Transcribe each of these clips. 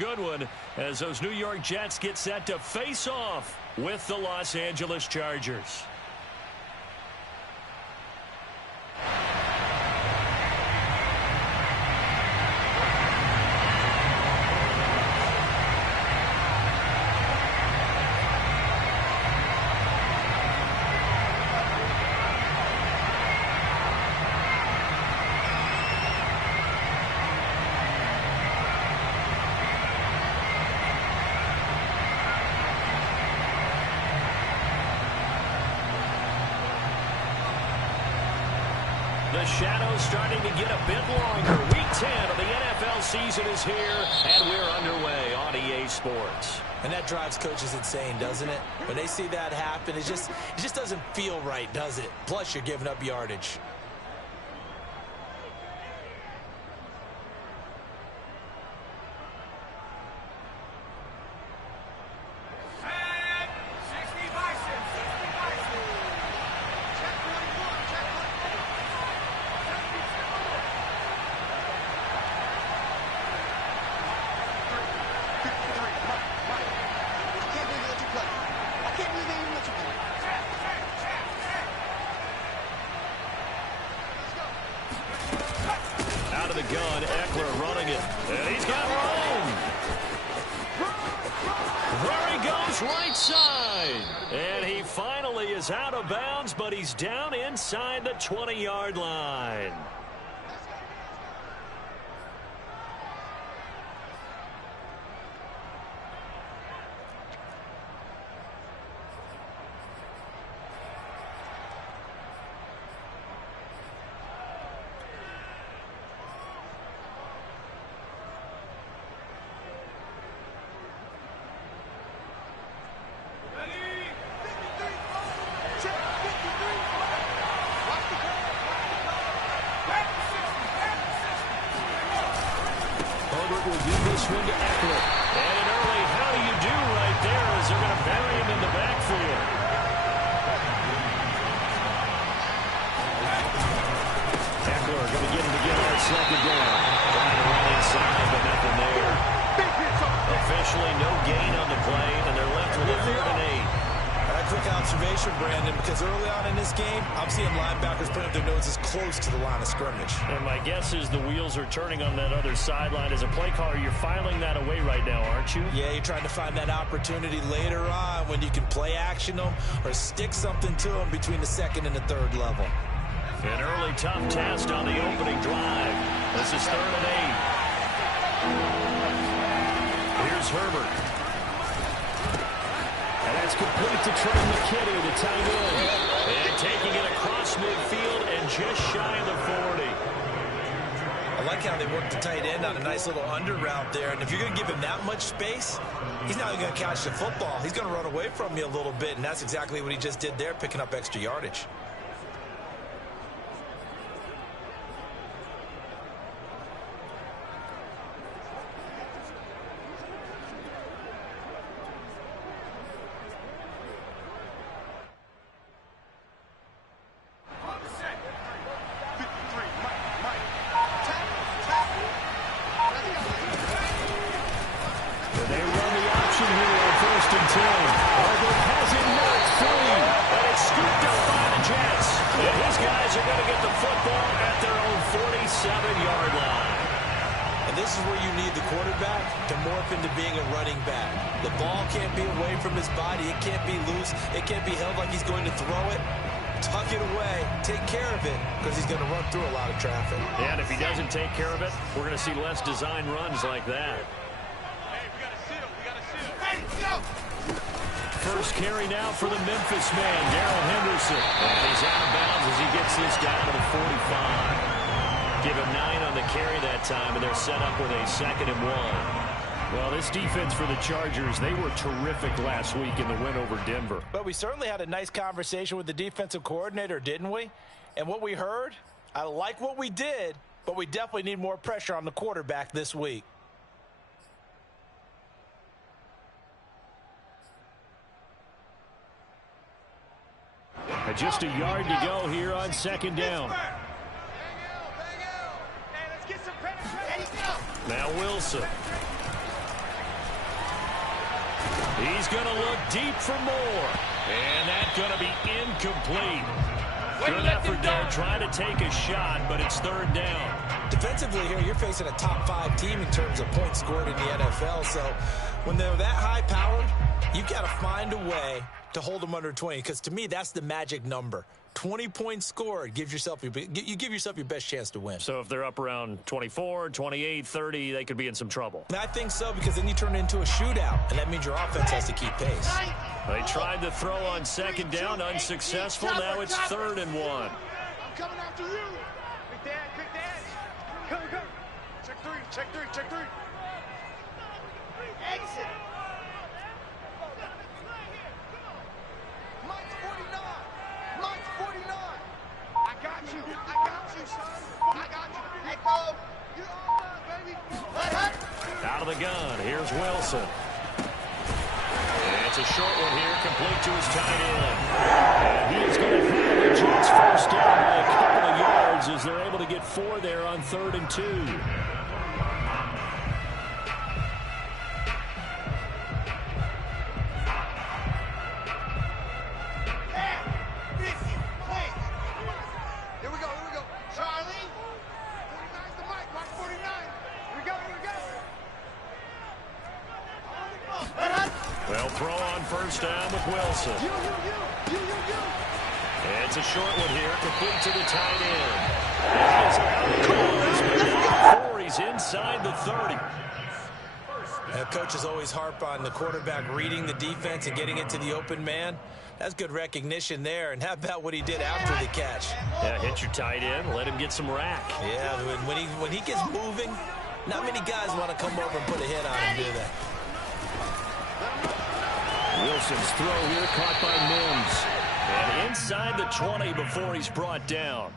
good one as those New York Jets get set to face off with the Los Angeles Chargers. The shadow's starting to get a bit longer. Week 10 of the NFL season is here, and we're underway on EA Sports. And that drives coaches insane, doesn't it? When they see that happen, it just doesn't feel right, does it? Plus, you're giving up yardage. Out of the gun, Eckler running it. And he's got room. There he goes, right side. And he finally is out of bounds, but he's down inside the 20-yard line. Will give this one to Eckler. And an early how do you do right there as they're going to bury him in the backfield. Eckler going to get him to get on second down. Trying to run inside, but nothing there. Officially no gain on the play, and they're left with a 3rd and 8. A quick observation, Brandon, because early on in this game, I'm seeing linebackers put up their noses close to the line of scrimmage. And my guess is the wheels are turning on that other sideline. As a play caller, you're filing that away right now, aren't you? Yeah, you're trying to find that opportunity later on when you can play action them or stick something to them between the 2nd and the 3rd level. An early tough test on the opening drive. This is 3rd and 8. Here's Herbert. And that's complete to Trey McKinney, the tight end. And taking it across midfield and just shy of the 40. I like how they work the tight end on a nice little under route there. And if you're going to give him that much space, he's not even going to catch the football. He's going to run away from you a little bit, and that's exactly what he just did there, picking up extra yardage. This is where you need the quarterback to morph into being a running back. The ball can't be away from his body. It can't be loose. It can't be held like he's going to throw it. Tuck it away. Take care of it because he's going to run through a lot of traffic. Yeah, and if he doesn't take care of it, we're going to see less design runs like that. First carry now for the Memphis man, Darrell Henderson. And he's out of bounds as he gets this down to the 45. Give him 9 on the carry that time, and they're set up with a 2nd and 1. Well, this defense for the Chargers, they were terrific last week in the win over Denver. But we certainly had a nice conversation with the defensive coordinator, didn't we? And what we heard, I like what we did, but we definitely need more pressure on the quarterback this week. Just a yard to go here on 2nd down. Now Wilson. He's going to look deep for more. And that's going to be incomplete. Good effort there, trying to take a shot, but it's third down. Defensively here, you're facing a top-5 team in terms of points scored in the NFL. So when they're that high-powered, you've got to find a way to hold them under 20. Because to me, that's the magic number. 20 points scored, you give yourself your best chance to win. So if they're up around 24, 28, 30, they could be in some trouble. And I think so, because then you turn it into a shootout, and that means your offense has to keep pace. They tried to throw on second down, unsuccessful. Now it's 3rd and 1. I'm coming after you. Quick dad. Go. Check three. Exit. Mike's 49. I got you, son. I got you. Hey, go. You all done, baby. Out of the gun, here's Wilson. And it's a short one here, complete to his tight end. And he is going to have the Jets first down by a couple of yards as they're able to get 4 there on 3rd and 2. Here we go. Charlie. 49's the mic. Mark 49. Here we go. Well, throw on first down with Wilson. You. It's a short one here, complete to the tight end. He's out of 4. He's inside the 30. Coaches always harp on the quarterback reading the defense and getting it to the open man. That's good recognition there. And how about what he did after the catch? Yeah, hit your tight end, let him get some rack. Yeah, when he gets moving, not many guys want to come over and put a hit on him, do they? Wilson's throw here caught by Mims. And inside the 20 before he's brought down.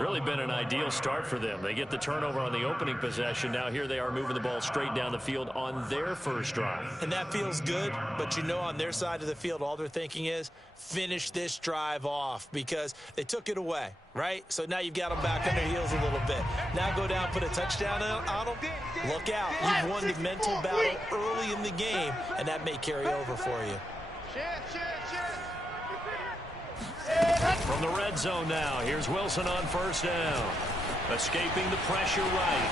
Really been an ideal start for them. They get the turnover on the opening possession. Now here they are moving the ball straight down the field on their first drive. And that feels good, but you know on their side of the field, all they're thinking is finish this drive off because they took it away, right? So now you've got them back on their heels a little bit. Now go down, put a touchdown on them. Look out. You've won the mental battle early in the game, and that may carry over for you. From the red zone now, here's Wilson on first down. Escaping the pressure right.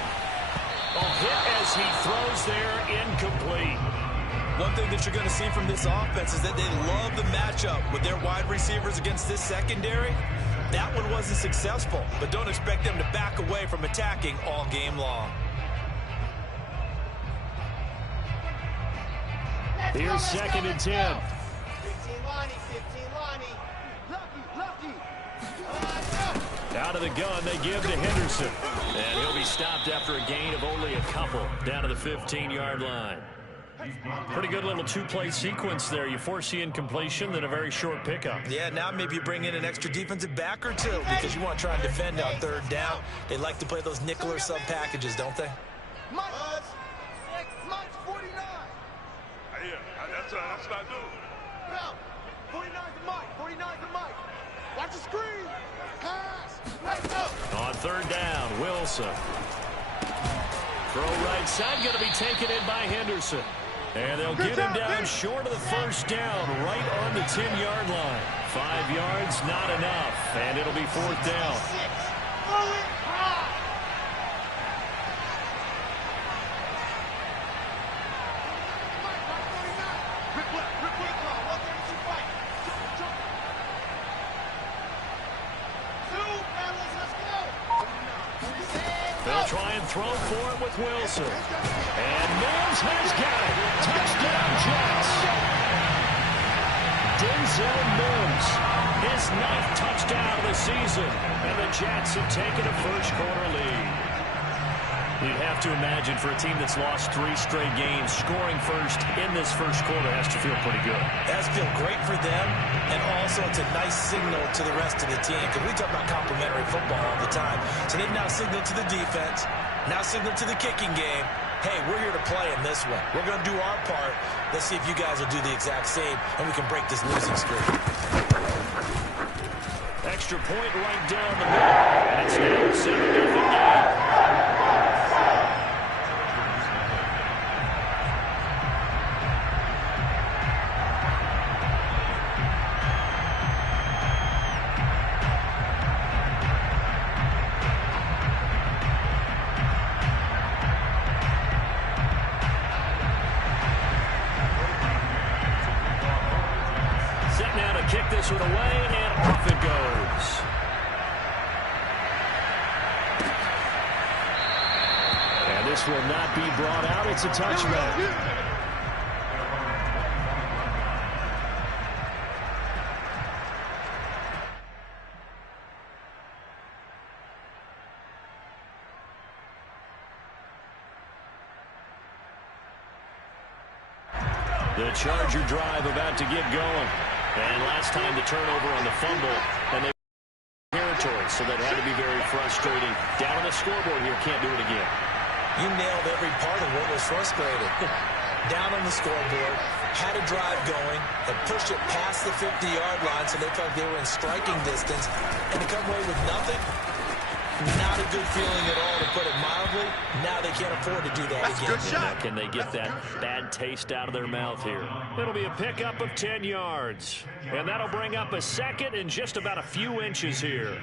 A hit as he throws there, incomplete. One thing that you're going to see from this offense is that they love the matchup with their wide receivers against this secondary. That one wasn't successful, but don't expect them to back away from attacking all game long. Here's 2nd and 10. 15 Lonnie. Lucky. Out of the gun, they give to Henderson. And he'll be stopped after a gain of only a couple down to the 15-yard line. Pretty good little 2-play sequence there. You force the incompletion, then a very short pickup. Yeah, now maybe you bring in an extra defensive back or two because you want to try and defend on 3rd down. They like to play those nickel or sub packages, don't they? Mike's 49. Yeah, that's what I do. Now, 49's the mic. Watch the screen. Pass. Let's go. On 3rd down, Wilson. Throw right side, going to be taken in by Henderson. And they'll get him down short of the first down, right on the 10-yard line. 5 yards, not enough, and it'll be 4th down. They'll try and throw for it with Wilson. And Mims has got it. Touchdown, Jets. Denzel Mims, his 9th touchdown of the season. And the Jets have taken a first-quarter lead. You'd have to imagine for a team that's lost 3 straight games, scoring first in this first quarter has to feel pretty good. It has to feel great for them, and also it's a nice signal to the rest of the team because we talk about complimentary football all the time. So they've now signaled to the defense, now signaled to the kicking game, hey, we're here to play in this one. We're going to do our part. Let's see if you guys will do the exact same, and we can break this losing streak. Extra point right down the middle, and it's now a 7-0 game. kick this one away, and off it goes. And this will not be brought out. It's a touchback. The Charger drive about to get going. And last time the turnover on the fumble, and they territory, so that had to be very frustrating. Down on the scoreboard here, can't do it again. You nailed every part of what was frustrating. Down on the scoreboard, had a drive going, and pushed it past the 50-yard line, so they felt they were in striking distance, and to come away with nothing, not a good feeling at all, to put it mildly. Now they can't afford to do that again. Good shot. Can they get that bad taste out of their mouth here? It'll be a pickup of 10 yards. And that'll bring up a second and just about a few inches here.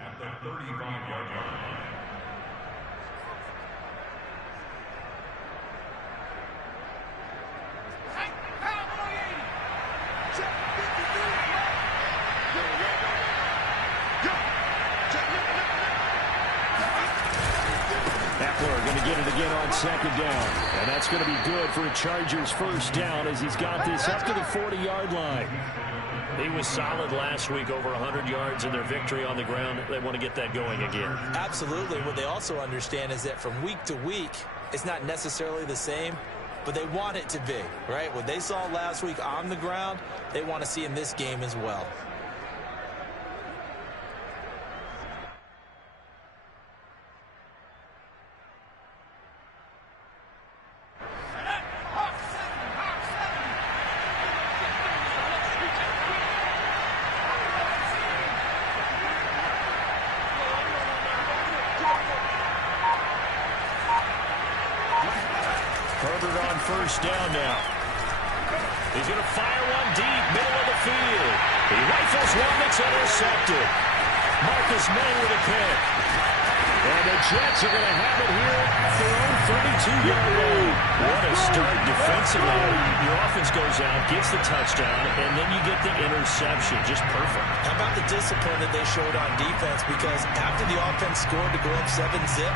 At the 35-yard line. Going to get it again on second down. And that's going to be good for a Chargers first down as he's got this up to the 40-yard line. He was solid last week, over 100 yards in their victory on the ground. They want to get that going again. Absolutely. What they also understand is that from week to week, it's not necessarily the same, but they want it to be, right? What they saw last week on the ground, they want to see in this game as well. Herbert on first down now. He's going to fire one deep, middle of the field. He rifles one that's intercepted. Marcus May with a pick. And the Jets are going to have it here at their own 32-yard line. What a start defensively. Your offense goes out, gets the touchdown, and then you get the interception. Just perfect. How about the discipline that they showed on defense? Because after the offense scored to go up 7-zip,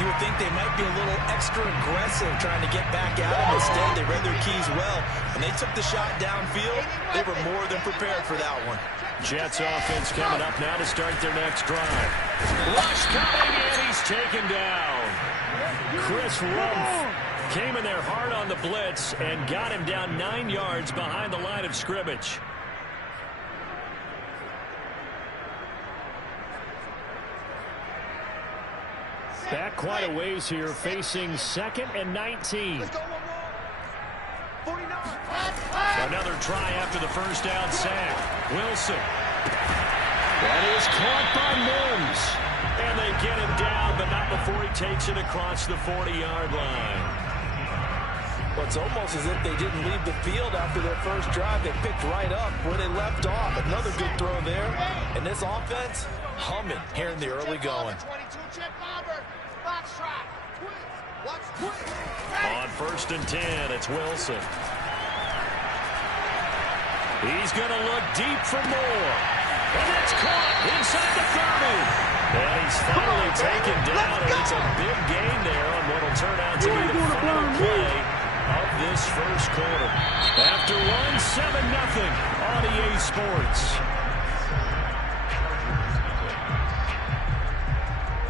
you would think they might be a little extra aggressive trying to get back at them. Instead, they read their keys well. When they took the shot downfield, they were more than prepared for that one. Jets offense coming up now to start their next drive. Rush coming, and he's taken down. Chris Rumph came in there hard on the blitz and got him down 9 yards behind the line of scrimmage. Back quite a ways here, facing 2nd and 19. Let's go, 49. Another try after the first down sack. Wilson. That is caught by Mims. And they get him down, but not before he takes it across the 40-yard line. Well, it's almost as if they didn't leave the field after their first drive. They picked right up where they left off. Another good throw there. And this offense, humming here in the early going. 22 chip Auburn. Box trap. Watch quick. On 1st and 10, it's Wilson. He's going to look deep for more. And that's caught inside the 30. And he's finally taken down, and it's a big gain there on what will turn out to be the final play of this first quarter. After one, 7-0 on EA Sports.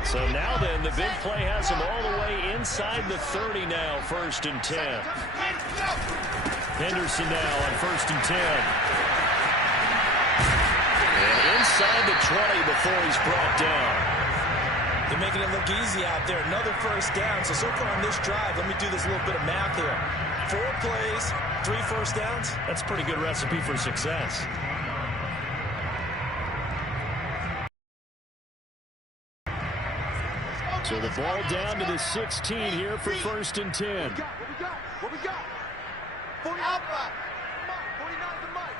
So now then, the big play has him all the way inside the 30 now, 1st and 10. Henderson now on 1st and 10. And inside the 20 before he's brought down. They're making it look easy out there. Another first down. So far on this drive, let me do this little bit of math here. 4 plays, 3 first downs. That's a pretty good recipe for success. So the ball down to the 16 here for 1st and 10. What we got? 40 Alpha. 49 to Mike.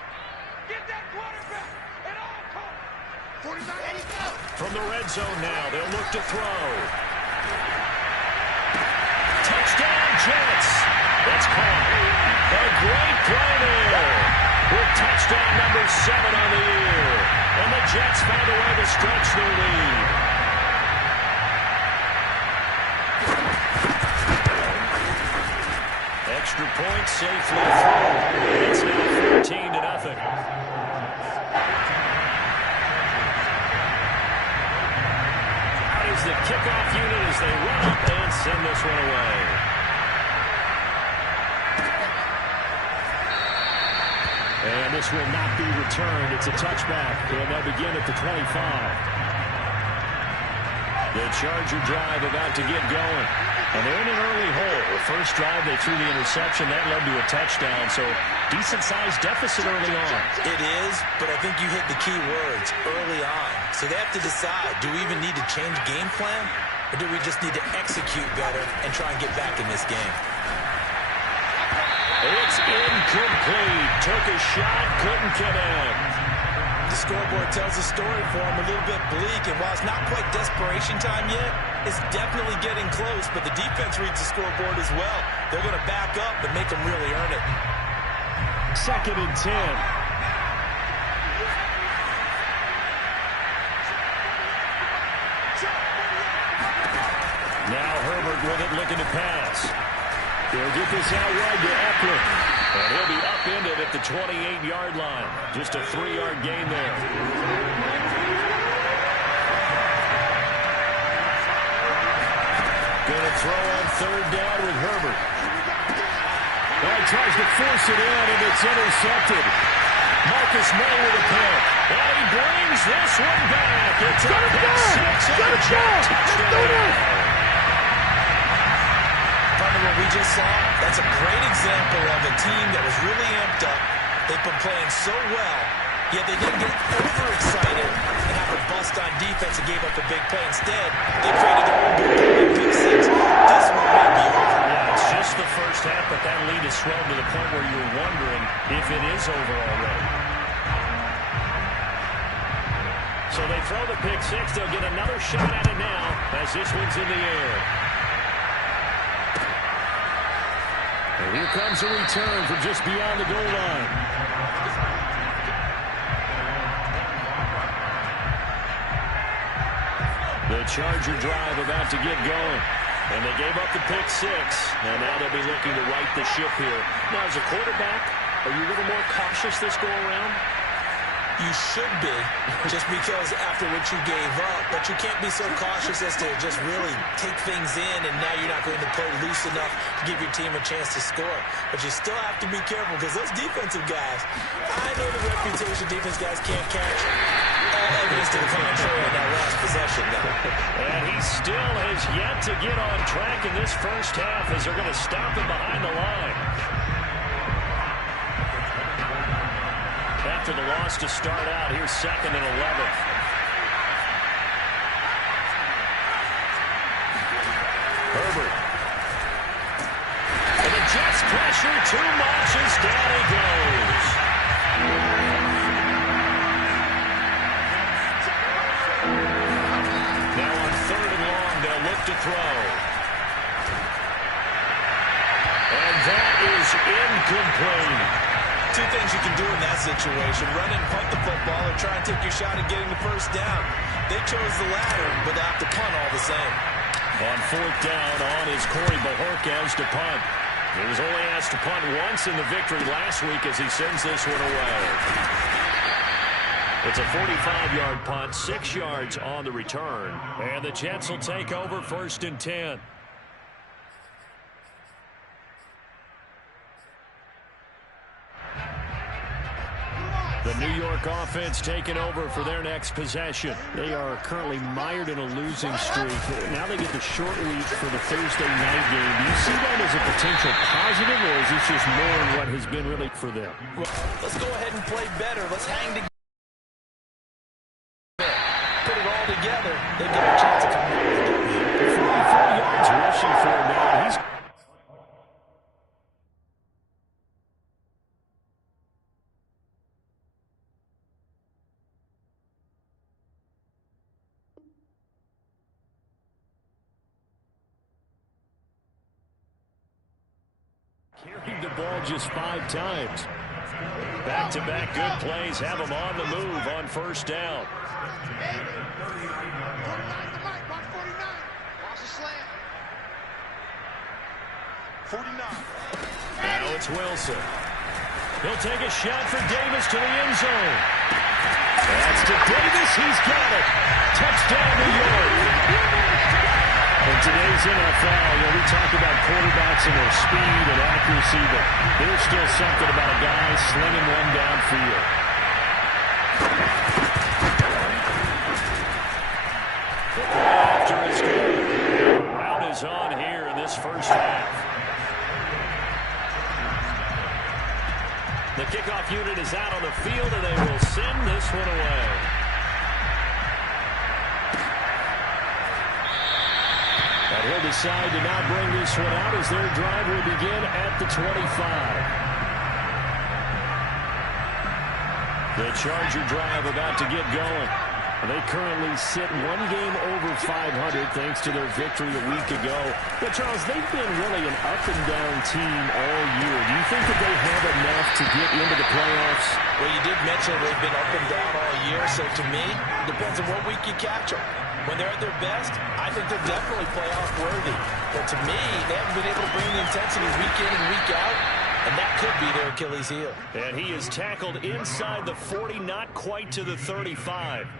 Get that quarterback at all costs. 49. There you go. From the red zone now, they'll look to throw. Touchdown, Jets. That's caught. A great play there. With touchdown number 7 Extra point safely through. It's now 14-0. Out is the kickoff unit as they run up and send this one away. And this will not be returned. It's a touchback, and they'll begin at the 25. The Charger drive about to get going. And they're in an early hole. The first drive, they threw the interception. That led to a touchdown. So, decent-sized deficit early on. It is, but I think you hit the key words, early on. So they have to decide, do we even need to change game plan? Or do we just need to execute better and try and get back in this game? It's incomplete. Took a shot, couldn't connect. The scoreboard tells a story for him, a little bit bleak, and while it's not quite desperation time yet, it's definitely getting close, but the defense reads the scoreboard as well. They're going to back up and make them really earn it. 2nd and 10. Now Herbert with it, looking to pass. They'll get this out wide to Eckler. And he'll be upended at the 28-yard line. Just a 3-yard gain there. Going to throw on 3rd down with Herbert. Now he tries to force it in, and it's intercepted. Marcus May with a pick. And he brings this one back. It's a pick six. Get it down. Let's do this. What we just saw, that's a great example of a team that was really amped up. They've been playing so well, yet they didn't get overexcited and have a bust on defense and gave up a big play. Instead, they created their own big pick six. This one may be over. Yeah, it's just the first half, but that lead has swelled to the point where you're wondering if it is over already. So they throw the pick six. They'll get another shot at it now as this one's in the air. And here comes a return from just beyond the goal line. The Charger drive about to get going. And they gave up the pick six. And now they'll be looking to right the ship here. Now, as a quarterback, are you a little more cautious this go around? You should be, just because after what you gave up, but you can't be so cautious as to just really take things in, and now you're not going to play loose enough to give your team a chance to score. But you still have to be careful, because those defensive guys, I know the reputation defense guys can't catch. All evidence to the contrary in that last possession, though. And he still has yet to get on track in this first half as they're going to stop him behind the line. After the loss to start out, here's 2nd and 11. Herbert. And the Jets pressure too much as down he goes. Now on 3rd and long, they'll look to throw. And that is incomplete. Two things you can do in that situation: run and punt the football, or try and take your shot at getting the first down. They chose the latter, but they have to punt all the same. On 4th down, on is Corey Bojorquez to punt. He was only asked to punt once in the victory last week as he sends this one away. It's a 45-yard punt, 6 yards on the return. And the Jets will take over 1st and 10. The New York offense taking over for their next possession. They are currently mired in a losing streak. Now they get the short week for the Thursday night game. Do you see that as a potential positive, or is this just more in what has been really for them? Well, let's go ahead and play better. Let's hang together. Put it all together. They get a chance to come back. 44 yards rushing for him now. He's carried the ball just 5 times. Back-to-back good plays have him on the move on 1st down. 49. Now it's Wilson. He'll take a shot for Davis to the end zone. That's to Davis. He's got it. Touchdown, New York. In today's NFL, we talk about quarterbacks and their speed and accuracy, but there's still something about a guy slinging one downfield. After it's good. Round is on here in this first half. The kickoff unit is out on the field, and they will send this one away. And he'll decide to not bring this one out as their drive will begin at the 25. The Charger drive about to get going. They currently sit one game over 500 thanks to their victory a week ago. But, Charles, they've been really an up-and-down team all year. Do you think that they have enough to get into the playoffs? Well, you did mention they've been up and down all year, so to me, it depends on what week you catch them. When they're at their best, I think they're definitely playoff worthy. But to me, they haven't been able to bring the intensity week in and week out, and that could be their Achilles heel. And he is tackled inside the 40, not quite to the 35.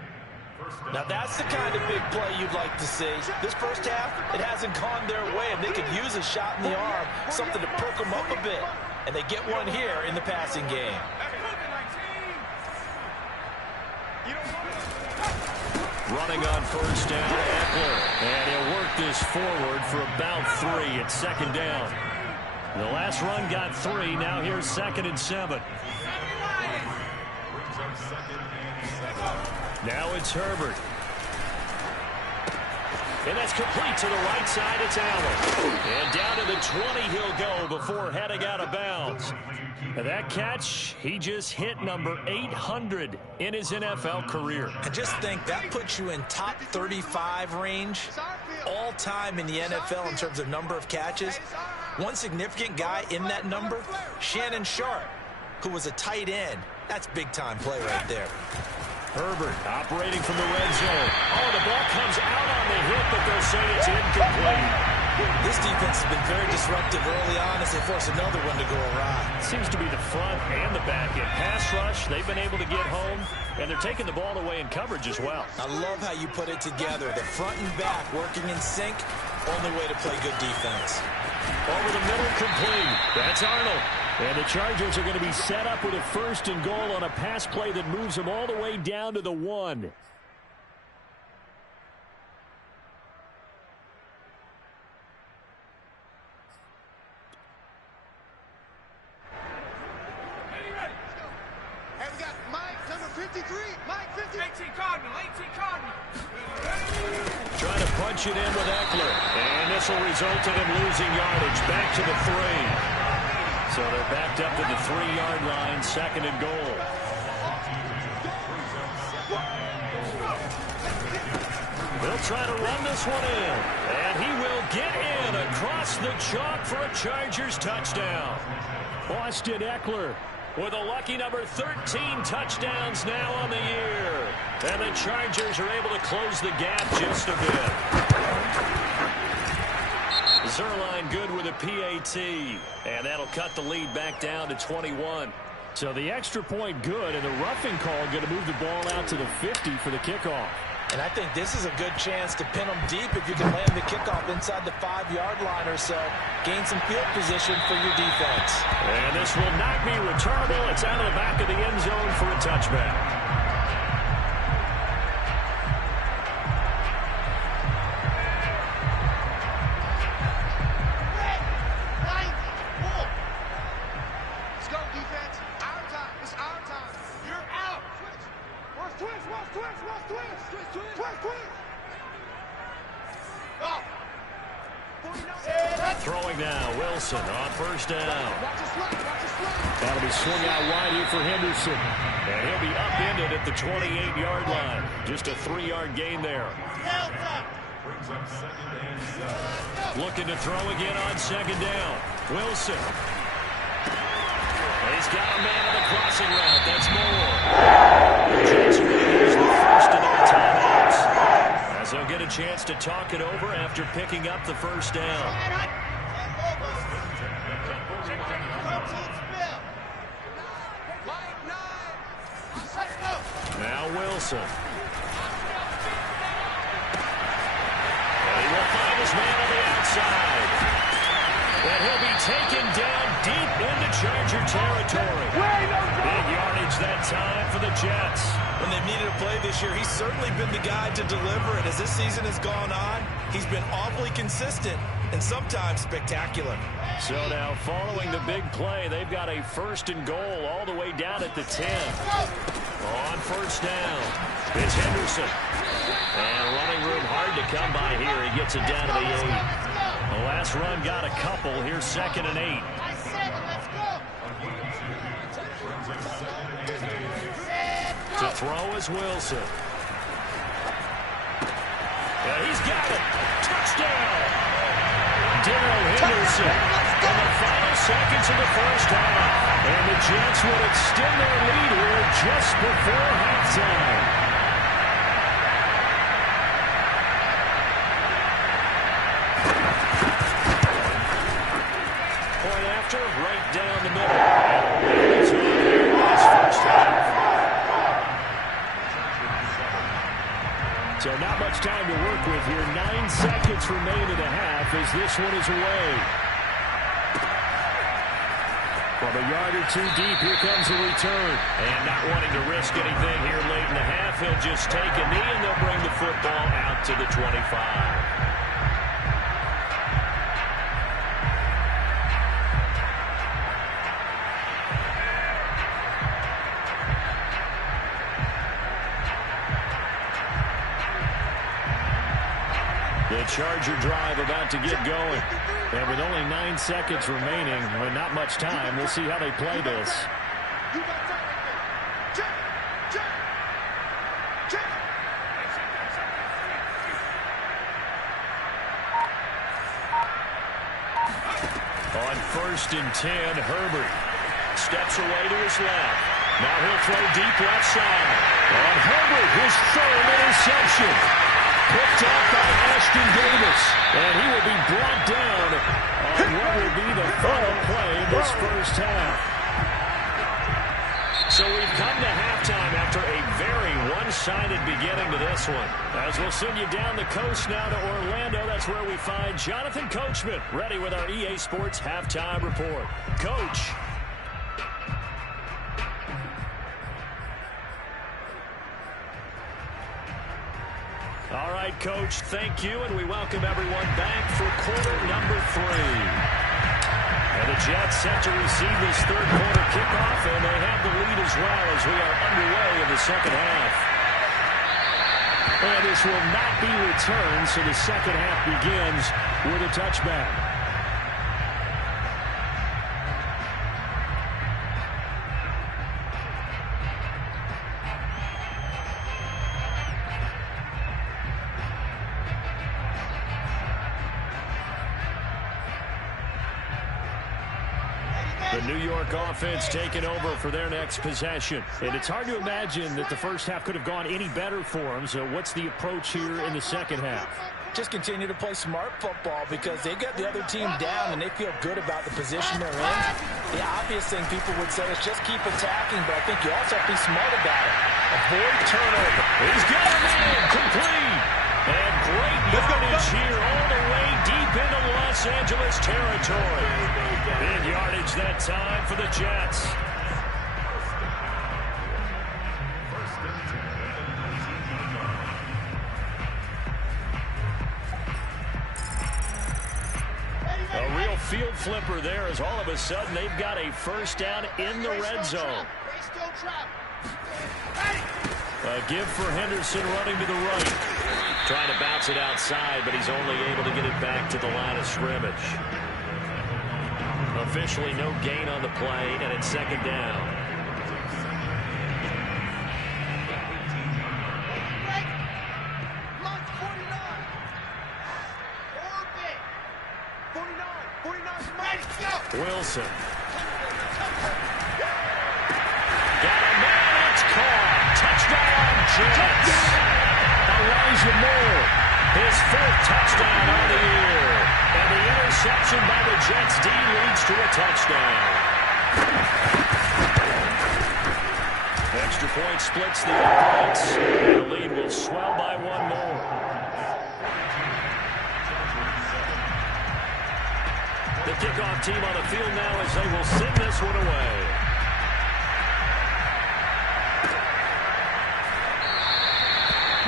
Now that's the kind of big play you'd like to see. This first half, it hasn't gone their way, and they could use a shot in the arm, something to perk them up a bit. And they get one here in the passing game. Running on first down, Eckler. And he'll work this forward for about 3 at second down. The last run got 3. Now here's 2nd and 7. Now it's Herbert. And that's complete to the right side. It's Allen. And down to the 20 he'll go before heading out of bounds. And that catch, he just hit number 800 in his NFL career. And just think, that puts you in top 35 range all time in the NFL in terms of number of catches. One significant guy in that number, Shannon Sharpe, who was a tight end. That's big-time play right there. Herbert operating from the red zone. Oh, the ball comes out on the hit, but they'll say it's incomplete. This defense has been very disruptive early on as they force another one to go awry. Seems to be the front and the back end. Pass rush, they've been able to get home, and they're taking the ball away in coverage as well. I love how you put it together. The front and back working in sync. Only way to play good defense. Over the middle, complete. That's Arnold. And the Chargers are going to be set up with a 1st and goal on a pass play that moves them all the way down to the 1. Hey, we got Mike, number 53. Mike, 50. 18 Cardinal, 18 Cardinal. Trying to punch it in with Eckler. And this will result in him losing yardage. Back to the 3. So they're backed up to the 3-yard line, 2nd and goal. They'll try to run this one in. And he will get in across the chalk for a Chargers touchdown. Austin Eckler with a lucky number 13 touchdowns now on the year. And the Chargers are able to close the gap just a bit. Zuerlein good with a PAT, and that'll cut the lead back down to 21. So the extra point good, and the roughing call going to move the ball out to the 50 for the kickoff. And I think this is a good chance to pin them deep if you can land the kickoff inside the 5-yard line or so. Gain some field position for your defense. And this will not be returnable. It's out of the back of the end zone for a touchback. Throwing now, Wilson on first down. That'll be swung out wide here for Henderson. And he'll be upended at the 28-yard line. Just a 3-yard gain there. Looking to throw again on 2nd down. Wilson. He's got a man on the crossing route. That's Moore. The Jets are going to use the first of their timeouts, as they'll get a chance to talk it over after picking up the first down. Wilson. And he will find his man on the outside. And he'll be taken down deep into Charger territory. Big yardage that time for the Jets. When they've needed a play this year, he's certainly been the guy to deliver it. As this season has gone on, he's been awfully consistent and sometimes spectacular. So now following the big play, they've got a 1st and goal all the way down at the 10. On 1st down, it's Henderson. And running room hard to come by here. He gets it down to the 8. The last run got a couple. Here's 2nd and 8. To throw is Wilson. Yeah, he's got it. Touchdown. Darrell Henderson in the final seconds of the 1st half. And the Jets will extend their lead here just before halftime. Point after, right down the middle. And it's over here in this 1st half. So not much time to work with here. 9 seconds remain in the half as this one is away. From a yard or two deep, here comes the return. And not wanting to risk anything here late in the half, he'll just take a knee and they'll bring the football out to the 25. The Charger drive about to get going. And with only 9 seconds remaining, with not much time, we'll see how they play this. On 1st and 10, Herbert steps away to his left. Now he'll throw deep left side. On Herbert, his 3rd interception. Picked up by Ashton Davis. And he will be brought down on what will be the final play in this 1st half. So we've come to halftime after a very one-sided beginning to this one. As we'll send you down the coast now to Orlando, that's where we find Jonathan Coachman ready with our EA Sports Halftime Report. Coach. All right, Coach, thank you, and we welcome everyone back for quarter number 3. And the Jets set to receive this 3rd quarter kickoff, and they have the lead as well as we are underway in the 2nd half. And this will not be returned, so the 2nd half begins with a touchback. The New York offense taking over for their next possession. And it's hard to imagine that the 1st half could have gone any better for them. So what's the approach here in the 2nd half? Just continue to play smart football because they got the other team down and they feel good about the position they're in. The obvious thing people would say is just keep attacking, but I think you also have to be smart about it. Avoid turnover. He's got a man complete. And great yardage here all the way deep into Los Angeles territory. Big yardage that time for the Jets. A real field flipper there as all of a sudden they've got a 1st down in the red zone. A give for Henderson running to the right. Trying to bounce it outside, but he's only able to get it back to the line of scrimmage. Officially no gain on the play, and it's 2nd down. Wilson. Got a man, it's caught. Touchdown, Jets. Elijah Moore, his 4th touchdown on the year. And the interception by the Jets D leads to a touchdown. Extra point point splits the opponents. The lead will swell by one more. The kickoff team on the field now as they will send this one away.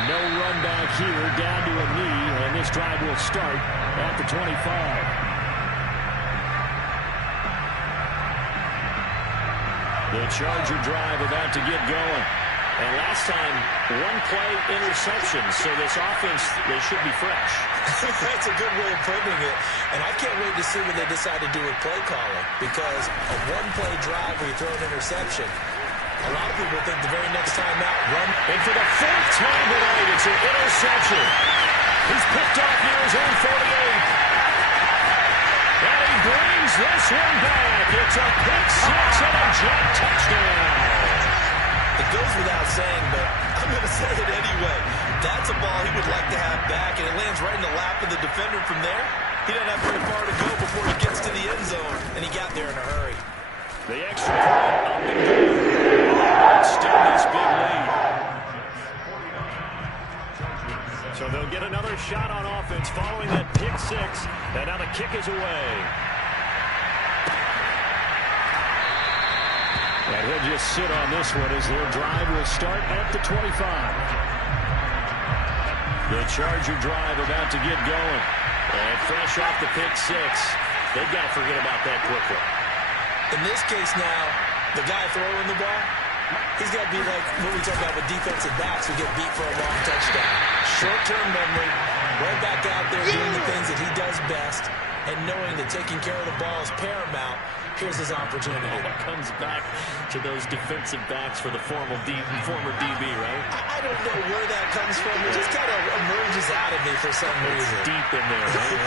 No run back here, down to a knee, and this drive will start at the 25. The Charger drive about to get going. And last time, one play interception, so this offense, they should be fresh. That's a good way of putting it. And I can't wait to see what they decide to do with play calling, because a one-play drive where you throw an interception, a lot of people think the very next time out, run. And for the fourth time tonight, it's an interception. He's picked off near his own 48. And he brings this one back. It's a pick six and a Jet touchdown. It goes without saying, but I'm going to say it anyway. That's a ball he would like to have back, and it lands right in the lap of the defender from there. He doesn't have very far to go before he gets to the end zone, and he got there in a hurry. The extra point up and good. Still this big lead. So they'll get another shot on offense following that pick six, and now the kick is away. And he'll just sit on this one as their drive will start at the 25. The Charger drive about to get going. And fresh off the pick six, they've got to forget about that quickly. In this case now, the guy throwing the ball, he's got to be like what we talk about with defensive backs who get beat for a long touchdown. Short-term memory, right back out there doing the things that he does best, and knowing that taking care of the ball is paramount. Here's his opportunity. It comes back to those defensive backs for the former DB, right? I don't know where that comes from. It just kind of emerges out of me for some reason. It's deep in there, right?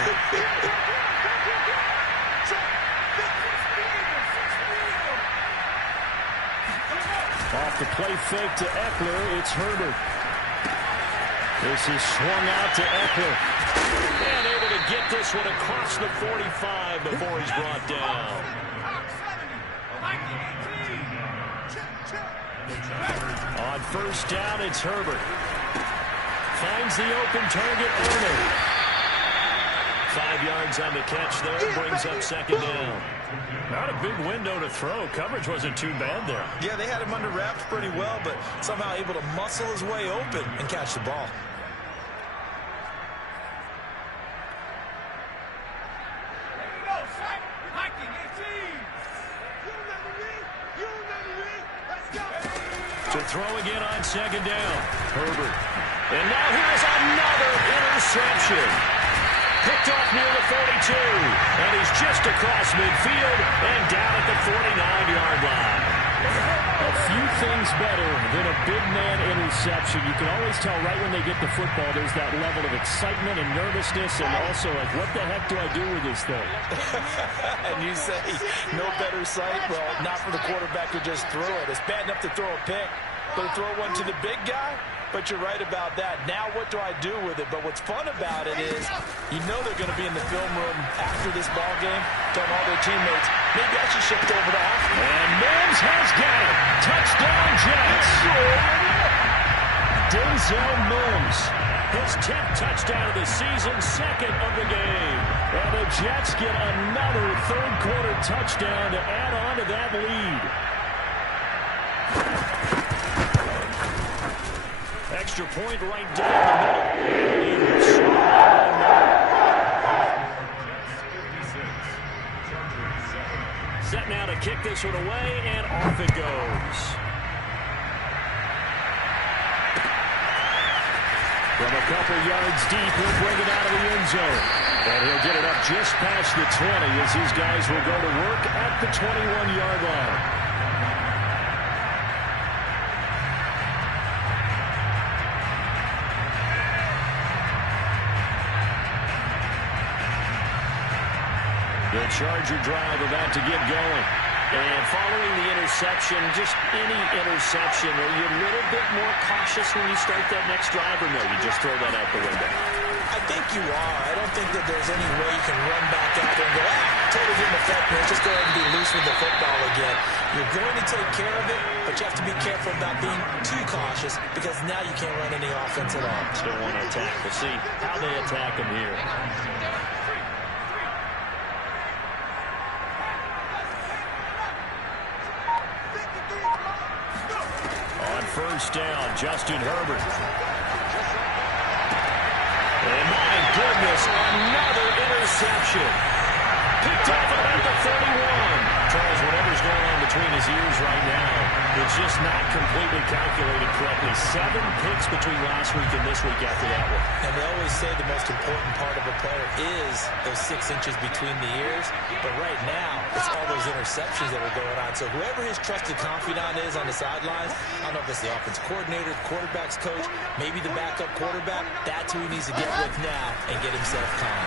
Off the play fake to Eckler, it's Herbert. This is swung out to Eckler. And able to get this one across the 45 before he's brought down. On first down, it's Herbert. Finds the open target, Arnold. 5 yards on the catch there, brings up second down. Not a big window to throw. Coverage wasn't too bad there. Yeah, they had him under wraps pretty well, but somehow able to muscle his way open and catch the ball. To throw again on second down. Herbert. And now here's another interception. Picked off near the 42. And he's just across midfield and down at the 49-yard line. A few things better than a big man interception. You can always tell right when they get the football, there's that level of excitement and nervousness, and also like, what the heck do I do with this thing? And you say, no better sight? Well, not for the quarterback to just throw it. It's bad enough to throw a pick, but to throw one to the big guy? But you're right about that. Now what do I do with it? But what's fun about it is you know they're going to be in the film room after this ball game, telling all their teammates, maybe I should shift over to offense. And Mims has got it. Touchdown, Jets. Denzel Mims. His 10th touchdown of the season, second of the game. And the Jets get another third-quarter touchdown to add on to that lead. Extra point right down the middle. Set now to kick this one away, and off it goes. From a couple yards deep, he'll bring it out of the end zone. And he'll get it up just past the 20 as these guys will go to work at the 21-yard line. The Charger drive about to get going. And following the interception, just any interception, are you a little bit more cautious when you start that next drive, or no, you just throw that out the window? I think you are. I don't think that there's any way you can run back out there and go, totally didn't affect me. Just go ahead and be loose with the football again. You're going to take care of it, but you have to be careful about being too cautious because now you can't run any offense at all. Still want to attack. We'll see how they attack him here. On first down, Justin Herbert. And my goodness, another interception. Picked off about the 31. Charles, whatever's going on between his ears right now, it's just not completely calculated correctly. 7 picks between last week and this week after that one. And they always say the most important part of a player is those 6 inches between the ears. But right now, it's all those interceptions that are going on. So whoever his trusted confidant is on the sidelines, I don't know if it's the offense coordinator, the quarterback's coach, maybe the backup quarterback, that's who he needs to get with now and get himself calm.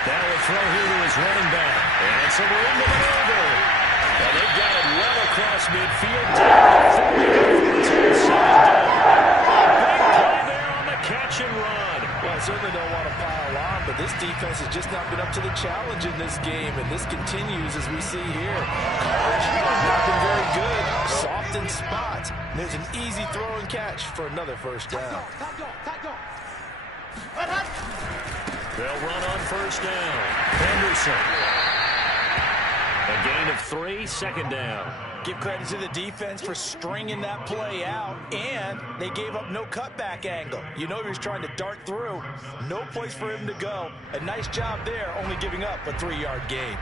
Now a throw here to his running back. And some room to maneuver. And they got it well across midfield. Down the 40. Big play there on the catch and run. Well, I certainly don't want to pile on, but this defense has just not been up to the challenge in this game, and this continues as we see here. Coverage not been very good. Soft in spots. There's an easy throw and catch for another first down. They'll run on first down. Henderson. A gain of 3, second down. Give credit to the defense for stringing that play out, and they gave up no cutback angle. You know he was trying to dart through. No place for him to go. A nice job there, only giving up a 3-yard gain.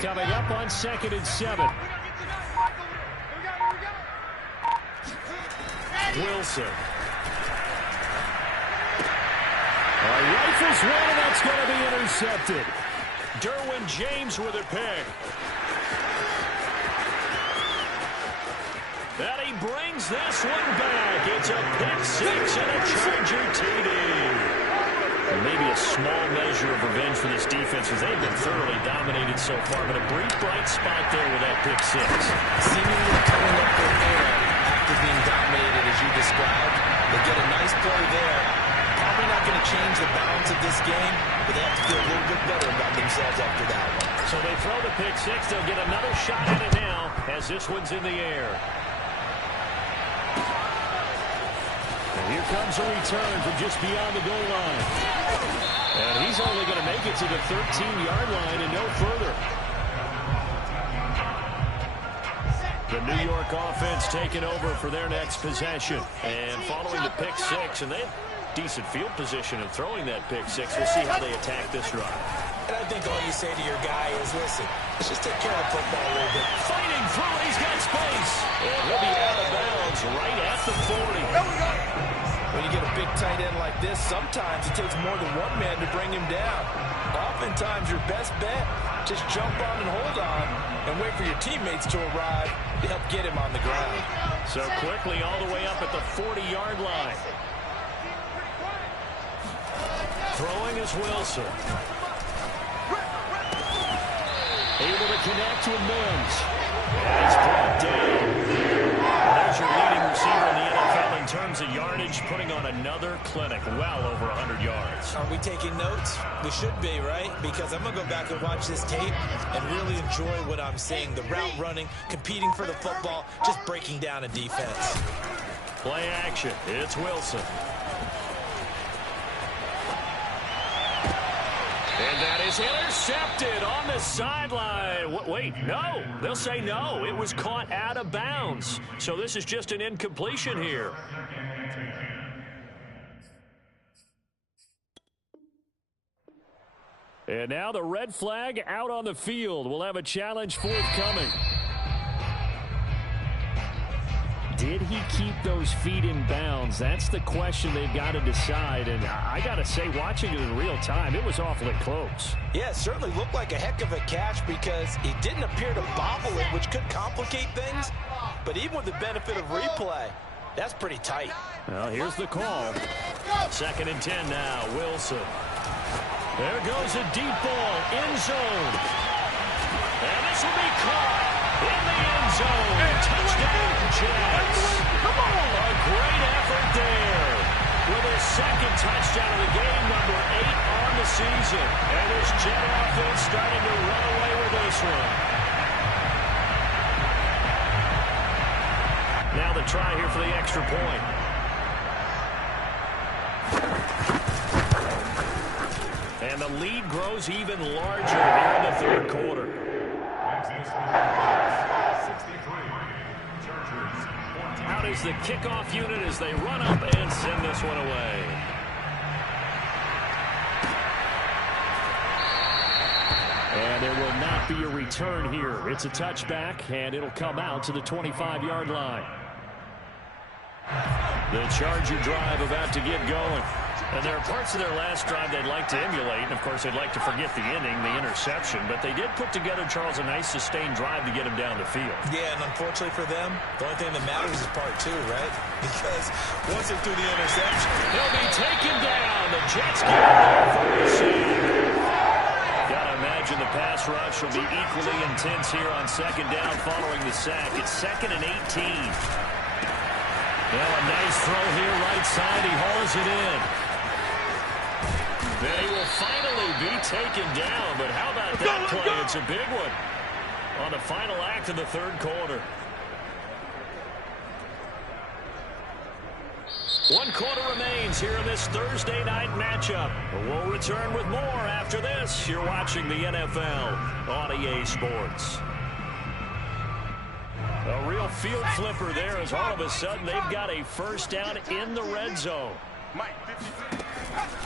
Coming up on 2nd and 7. Wilson. Rifles one, and that's going to be intercepted. Derwin James with a pick. And he brings this one back. It's a pick 6 and a Charger TD. And maybe a small measure of revenge for this defense because they've been thoroughly dominated so far, but a brief bright spot there with that pick 6. Seemingly coming up for air after being dominated as you described. They get a nice play there. Probably not going to change the balance of this game, but they have to feel a little bit better about themselves after that one. So they throw the pick 6. They'll get another shot at it now as this one's in the air. And here comes a return from just beyond the goal line. And he's only going to make it to the 13-yard line and no further. The New York offense taking over for their next possession. And following the pick 6, and they have decent field position of throwing that pick 6. We'll see how they attack this drive. And I think all you say to your guy is, listen, let's just take care of the football a little bit. Fighting through it, he's got space. And he'll be out of bounds right at the 40. When you get a big tight end like this, sometimes it takes more than one man to bring him down. Oftentimes, your best bet, just jump on and hold on and wait for your teammates to arrive to help get him on the ground. So quickly all the way up at the 40-yard line. Throwing is Wilson. Able to connect with Mims. And he's brought down. There's your leading receiver in the NFL in terms of yardage, putting on another clinic, well over 100 yards. Are we taking notes? We should be, right? Because I'm going to go back and watch this tape and really enjoy what I'm seeing. The route running, competing for the football, just breaking down a defense. Play action. It's Wilson. And that is intercepted on the sideline. Wait, no. They'll say no. It was caught out of bounds. So this is just an incompletion here. And now the red flag out on the field. We'll have a challenge forthcoming. Did he keep those feet in bounds? That's the question they've got to decide. And I got to say, watching it in real time, it was awfully close. Yeah, it certainly looked like a heck of a catch because he didn't appear to bobble it, which could complicate things. But even with the benefit of replay, that's pretty tight. Well, here's the call. 2nd and 10 now, Wilson. There goes a deep ball, end zone. And this will be caught in the end zone. Touchdown, Jets. A great effort there. With his 2nd touchdown of the game, number 8 on the season. And this Jet offense starting to run away with this this one. Now the try here for the extra point. And the lead grows even larger here in the third quarter. Out is the kickoff unit as they run up and send this one away. And there will not be a return here. It's a touchback, and it'll come out to the 25-yard line. The Charger drive about to get going. And there are parts of their last drive they'd like to emulate. And, of course, they'd like to forget the inning, the interception. But they did put together, Charles, a nice sustained drive to get him down the field. Yeah, and unfortunately for them, the only thing that matters is part two, right? Because once they threw the interception, he'll be taken down. The Jets get him there for the save. Gotta imagine the pass rush will be equally intense here on second down following the sack. It's 2nd and 18. Well, a nice throw here right side. He hauls it in. They will finally be taken down, but how about that play? It's a big one on the final act of the third quarter. 1 quarter remains here in this Thursday night matchup. We'll return with more after this. You're watching the NFL on EA Sports. A real field flipper there as all of a sudden they've got a first down in the red zone.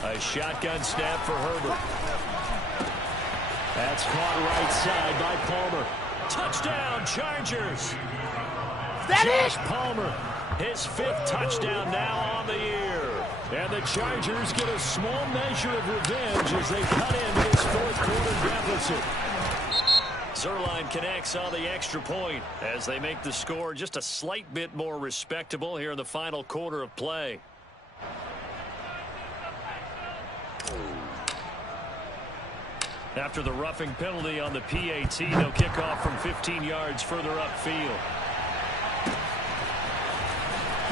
A shotgun snap for Herbert. That's caught right side by Palmer. Touchdown, Chargers. Josh Palmer, his 5th touchdown now on the year. And the Chargers get a small measure of revenge as they cut into this 4th quarter deficit. Zuerlein connects on the extra point as they make the score just a slight bit more respectable here in the final quarter of play. After the roughing penalty on the PAT, they'll kick off from 15 yards further upfield.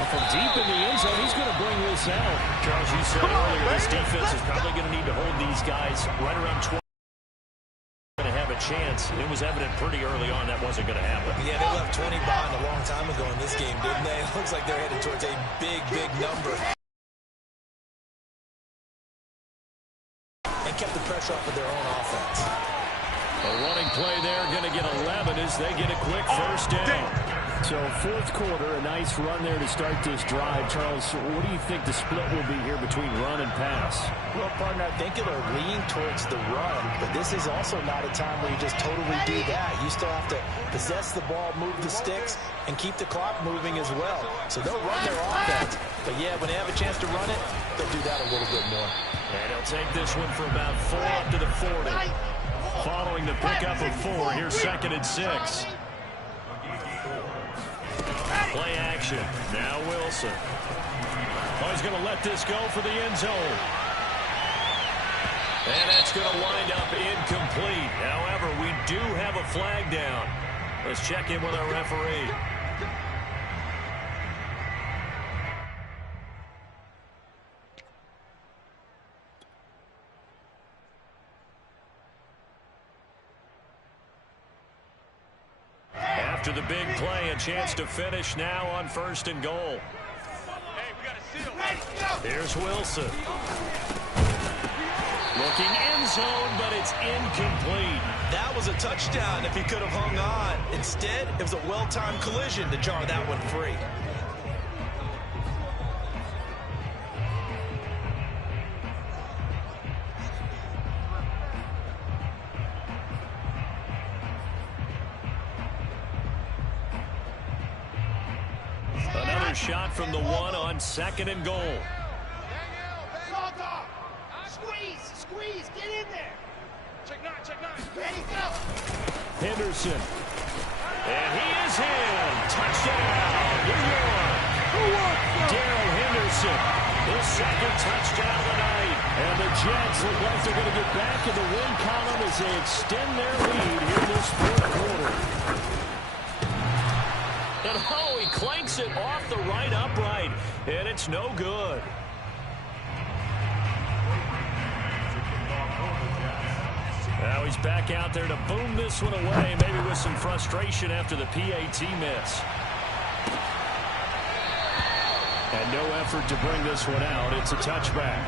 From deep in the end zone, he's going to bring this out. Charles, you said earlier, this defense is probably going to need to hold these guys right around 20. Going to have a chance. It was evident pretty early on that wasn't going to happen. Yeah, they left 20 behind a long time ago in this game, didn't they? It looks like they're headed towards a big, big number. And kept the pressure off of their own offense. A running play there, going to get 11 as they get a quick first down. So 4th quarter, a nice run there to start this drive. Charles, what do you think the split will be here between run and pass? Well, partner, I think it'll lean towards the run, but this is also not a time where you just totally do that. You still have to possess the ball, move the sticks, and keep the clock moving as well. So they'll run their offense, but yeah, when they have a chance to run it, they'll do that a little bit more. And he'll take this one for about 4 up to the 40. Following the pickup of 4, here's 2nd and 6. Play action. Now Wilson. Oh, he's going to let this go for the end zone. And that's going to wind up incomplete. However, we do have a flag down. Let's check in with our referee. After the big play, a chance to finish now on 1st and goal. Here's Wilson. Looking end zone, but it's incomplete. That was a touchdown if he could have hung on. Instead, it was a well-timed collision to jar that one free. Another shot from the 1 on 2nd and goal. Squeeze, get in there. Check 9. Ready, go. Henderson. And he is in. Touchdown, New York. Darrell Henderson, his 2nd touchdown of the night. And the Jets look like they're going to get back in the win column as they extend their lead here in this 4th quarter. And oh, he clanks it off the right upright, and it's no good. Now he's back out there to boom this this one away, maybe with some frustration after the PAT miss. And no effort to bring this one out. It's a touchback.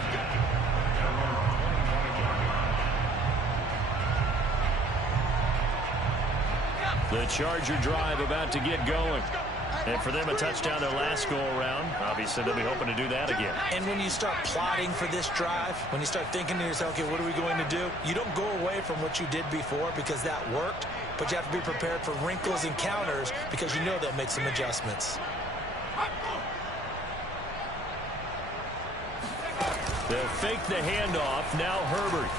The Charger drive about to get going. And for them, a touchdown their last go-around. Obviously, they'll be hoping to do that again. And when you start plotting for this drive, when you start thinking to yourself, okay, what are we going to do? You don't go away from what you did before because that worked, but you have to be prepared for wrinkles and counters because you know they'll make some adjustments. They'll fake the handoff. Now Herbert.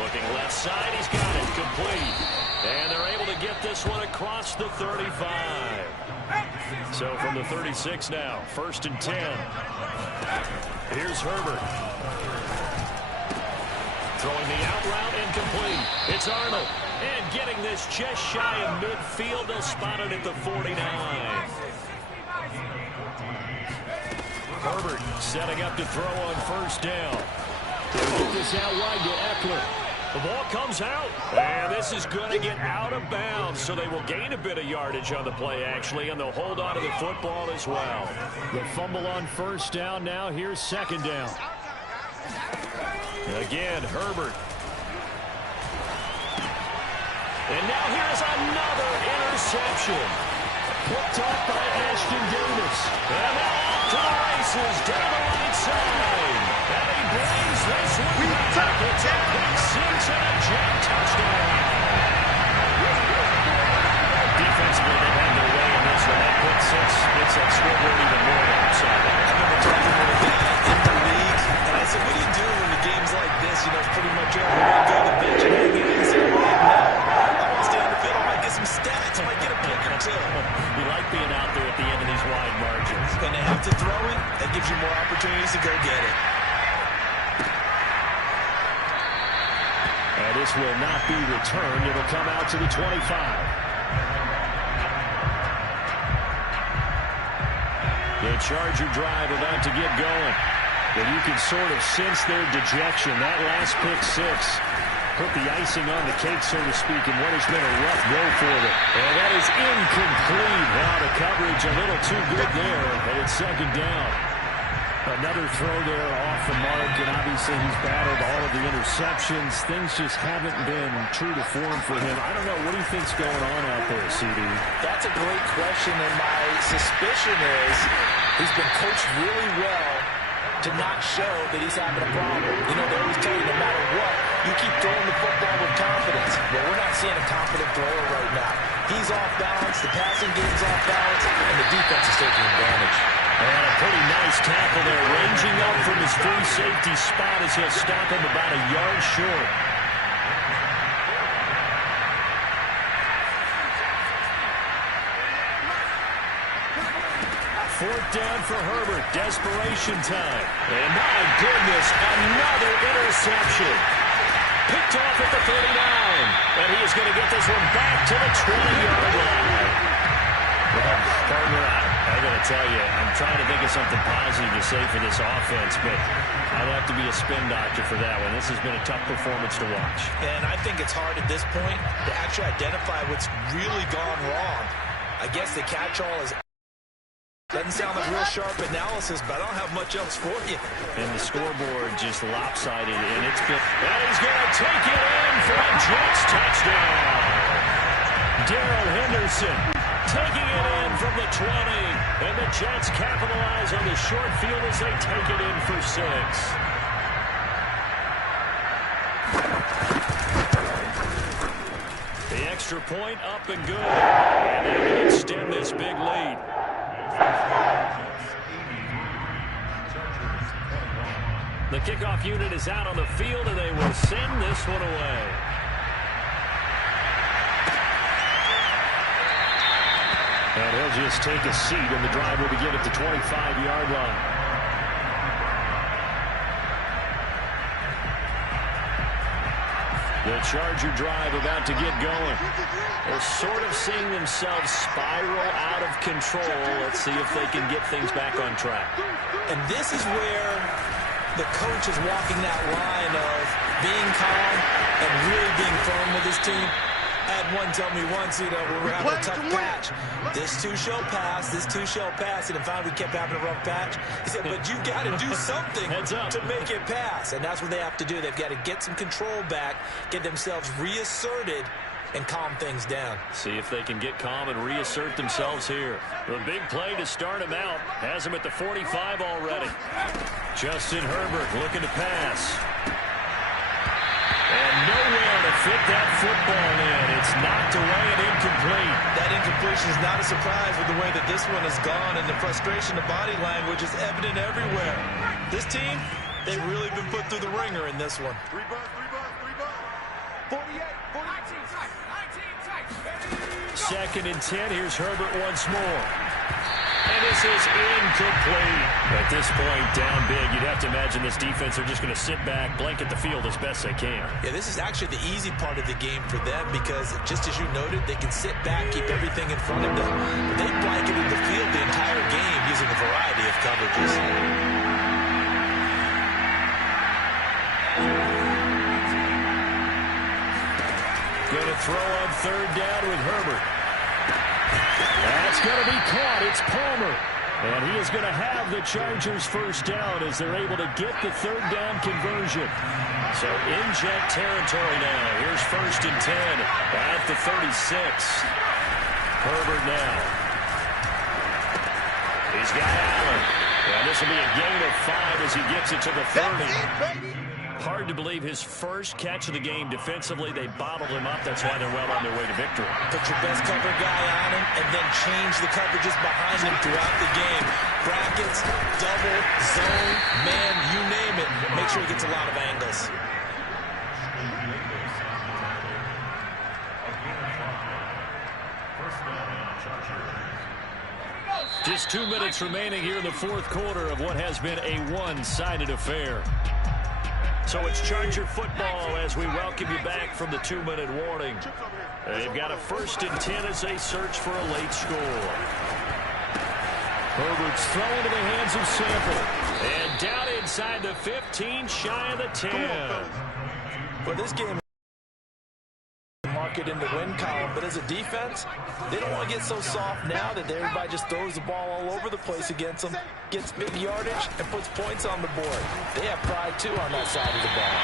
Looking left side. He's got it. Complete. And they're able to get this one across the 35. So from the 36 now. 1st and 10. Here's Herbert. Throwing the out route incomplete. It's Arnold. And getting this just shy of midfield. They'll spot it at the 49. Herbert setting up to throw on 1st down. They'll get this out wide to Eckler. The ball comes out, and this is going to get out of bounds, so they will gain a bit of yardage on the play, actually, and they'll hold on to the football as well. The fumble on 1st down now. Here's 2nd down. Again, Herbert. And now here's another interception. Picked off by Ashton Davis. And now off to the races down the right side. And he brings this one back. It's a pick 6 and a Jet touchdown. Defensively, they've had their way in this one. That pick 6 gets that scoreboard even more than upside. I remember talking with a guy in the league, and I said, what do you do when the game's like this? You know, it's pretty much over. You go to the bench and hang in. He said, no. I want to stay on the field. I might get some stats. I might get a pick or two. You like being out there at the end of these wide margins. And they have to throw it. That gives you more opportunities to go get it. And this will not be returned. It'll come out to the 25. The Charger drive about to get going. And you can sort of sense their dejection. That last pick 6 put the icing on the cake, so to speak, in what has been a rough go for them. And that is incomplete. Now the coverage a little too good there, and it's 2nd down. Another throw there off the mark, and obviously he's battled all of the interceptions. Things just haven't been true to form for him. I don't know. What do you think's going on out there, CD? That's a great question, and my suspicion is he's been coached really well to not show that he's having a problem. You know, they always tell you no matter what, you keep throwing the football with confidence. But we're not seeing a confident thrower right now. He's off balance, the passing game's off balance, and the defense is taking advantage. And a pretty nice tackle there, ranging up from his free safety spot as he'll stop him about a yard short. Fourth down for Herbert. Desperation time. And my goodness, another interception. Picked off at the 39. And he is going to get this one back to the 20-yard line. Well, partner, I got to tell you, I'm trying to think of something positive to say for this offense, but I'd have to be a spin doctor for that one. This has been a tough performance to watch. And I think it's hard at this point to actually identify what's really gone wrong. I guess the catch-all is... Doesn't sound like real sharp analysis, but I don't have much else for you. And the scoreboard just lopsided, and it's been... And he's going to take it in for a Jets touchdown. Darrell Henderson taking it in from the 20. And the Jets capitalize on the short field as they take it in for 6. The extra point up and good. And they will extend this big lead. The kickoff unit is out on the field, and they will send this one away. And he'll just take a seat, and the drive will begin at the 25-yard line. The Charger drive about to get going. They're sort of seeing themselves spiral out of control. Let's see if they can get things back on track. And this is where the coach is walking that line of being calm and really being this team. I had one tell me once, when we're having a tough patch, this too shall pass, this too shall pass. And finally we kept having a rough patch. He said, but you got to do something to make it pass. And that's what they have to do. They've got to get some control back, get themselves reasserted, and calm things down. See if they can get calm and reassert themselves here. The big play to start him out. Has him at the 45 already. Justin Herbert looking to pass. And nowhere to fit that football in. It's knocked away and incomplete. That incompletion is not a surprise with the way that this one has gone, and the frustration, the body language is evident everywhere. This team, they've really been put through the ringer in this one. 3 bucks, 48, 19 tight, 19 tight. Second and 10. Here's Herbert once more. And this is incomplete. At this point, down big, you'd have to imagine this defense are just going to sit back, blanket the field as best they can. Yeah, this is actually the easy part of the game for them because, just as you noted, they can sit back, keep everything in front of them. But they blanketed the field the entire game using a variety of coverages. Going to throw on third down with Herbert. That's going to be caught. It's Palmer. And he is going to have the Chargers first down as they're able to get the third down conversion. So in jet territory now. Here's first and 10 at the 36. Herbert now. He's got Allen. And this will be a gain of 5 as he gets it to the 30. Hard to believe his first catch of the game defensively. They bottled him up. That's why they're well on their way to victory. Put your best cover guy on him and then change the coverages behind him throughout the game. Brackets, double, zone, man, you name it. Make sure he gets a lot of angles. Just 2 minutes remaining here in the fourth quarter of what has been a one-sided affair. So it's Charger football as we welcome you back from the 2-minute warning. They've got a first and 10 as they search for a late score. Herbert's thrown to the hands of Sample. And down inside the 15, shy of the 10. Well, this game mark it in the win column, but as a defense, they don't want to get so soft now that everybody just throws the ball all over the place against them, gets big yardage, and puts points on the board. They have pride, too, on that side of the ball.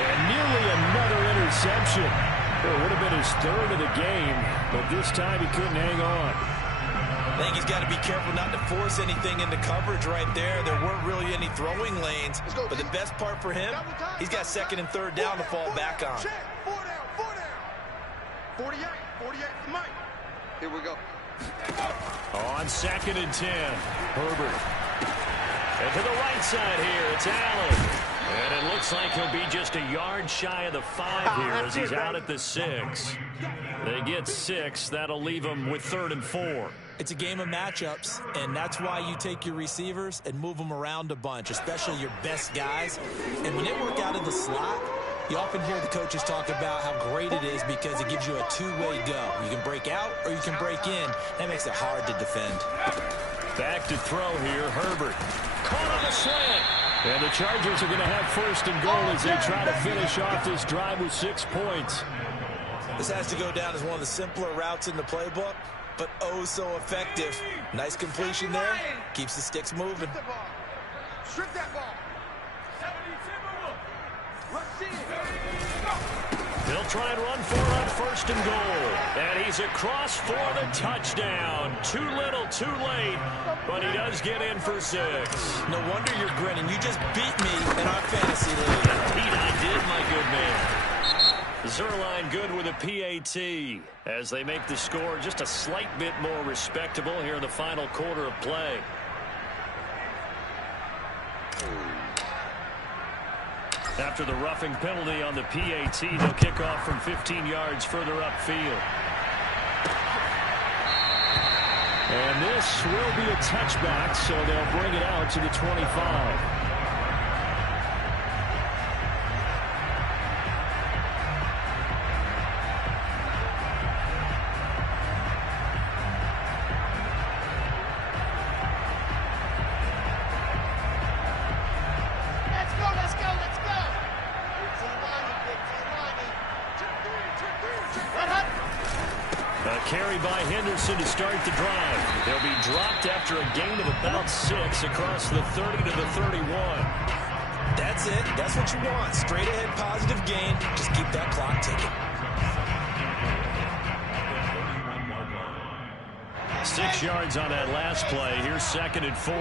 And nearly another interception. It would have been his third of the game, but this time he couldn't hang on. I think he's got to be careful not to force anything into coverage right there. There weren't really any throwing lanes, but the best part for him, he's got second and third down to fall back on. 48 for Mike. Here we go. On second and 10, Herbert. And to the right side here, it's Allen. And it looks like he'll be just a yard shy of the 5 here as he's out at the 6. They get 6. That'll leave them with 3rd and 4. It's a game of matchups, and that's why you take your receivers and move them around a bunch, especially your best guys. And when they work out in the slot, you often hear the coaches talk about how great it is because it gives you a two-way go. You can break out or you can break in. That makes it hard to defend. Back to throw here, Herbert. Caught on the slant. And the Chargers are going to have first and goal as they try to finish off this drive with 6 points. This has to go down as one of the simpler routes in the playbook, but oh so effective. Nice completion there. Keeps the sticks moving. Strip that ball. They'll try and run for it on first and goal. And he's across for the touchdown. Too little, too late, but he does get in for 6. No wonder you're grinning. You just beat me in our fantasy league. Indeed, I did, my good man. Zerline good with a PAT as they make the score just a slight bit more respectable here in the final quarter of play. After the roughing penalty on the PAT, they'll kick off from 15 yards further upfield. And this will be a touchback, so they'll bring it out to the 25. Let's go. Big T Lonnie. Carry by Henderson to start the drive. They'll be dropped after a gain of about 6 across the 30 to the 31. That's it. That's what you want. Straight ahead positive gain. Just keep that clock ticking. 6 yards on that last play. Here's 2nd and 4.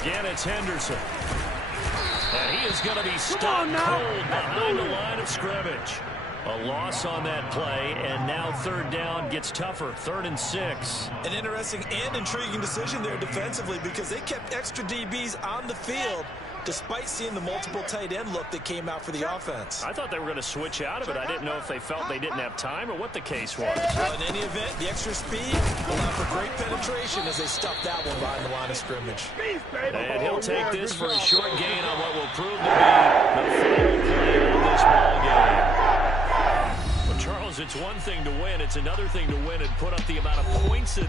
Again, it's Henderson. And he is going to be stuck cold behind the line of scrimmage. A loss on that play, and now 3rd down gets tougher. 3rd and 6. An interesting and intriguing decision there defensively because they kept extra DBs on the field despite seeing the multiple tight end look that came out for the offense. I thought they were going to switch out of it. I didn't know if they felt they didn't have time or what the case was. Well, in any event, the extra speed allowed for great penetration as they stuffed that one behind the line of scrimmage. And he'll take this for a short gain on what will prove to be the final play of this ball game. Well, Charles, it's one thing to win. It's another thing to win and put up the amount of points that